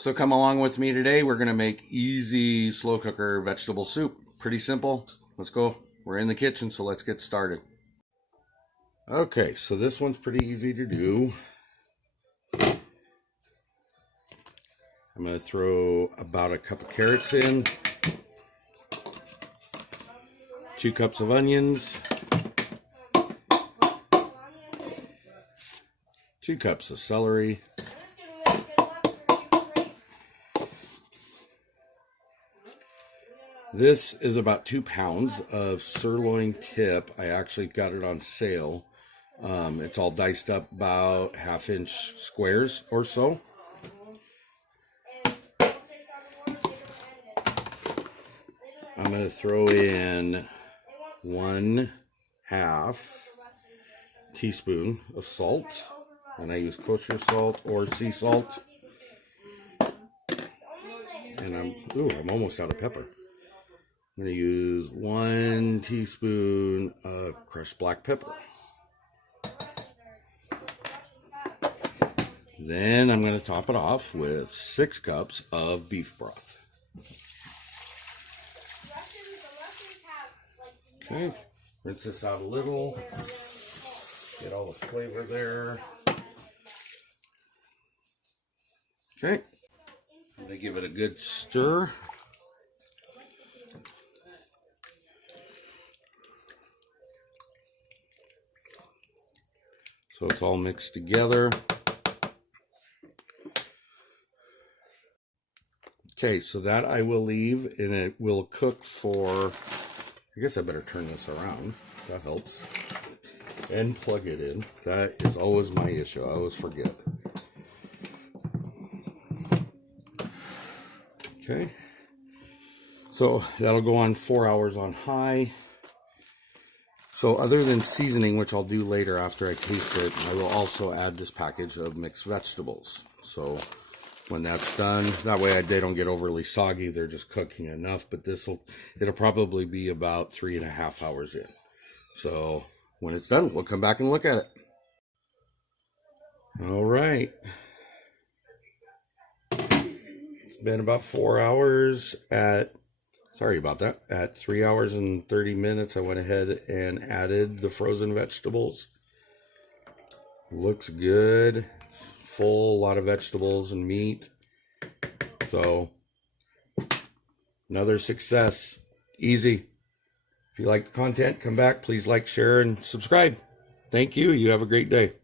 So come along with me today. We're going to make easy slow cooker vegetable soup. Pretty simple. Let's go. We're in the kitchen, so let's get started. Okay, so this one's pretty easy to do. I'm going to throw about a cup of carrots in, 2 cups of onions, 2 cups of celery, this is about 2 pounds of sirloin tip. I actually got it on sale. It's all diced up about 1/2-inch squares or so. I'm going to throw in 1/2 teaspoon of salt, and I use kosher salt or sea salt. And I'm almost out of pepper. I'm going to use 1 teaspoon of crushed black pepper. Then I'm going to top it off with 6 cups of beef broth. Okay, rinse this out a little. Get all the flavor there. Okay, I'm going to give it a good stir. So it's all mixed together. Okay, so that I will leave, and it will cook for, I guess I better turn this around. That helps. And plug it in. That is always my issue. I always forget. Okay. So that'll go on 4 hours on high. So other than seasoning, which I'll do later after I taste it, I will also add this package of mixed vegetables. So when that's done, that way they don't get overly soggy. They're just cooking enough, but it'll probably be about 3.5 hours in. So when it's done, we'll come back and look at it. All right. It's been about 4 hours sorry about that. At 3 hours and 30 minutes, I went ahead and added the frozen vegetables. Looks good. Full, a lot of vegetables and meat. So, another success. Easy. If you like the content, come back. Please like, share, and subscribe. Thank you. You have a great day.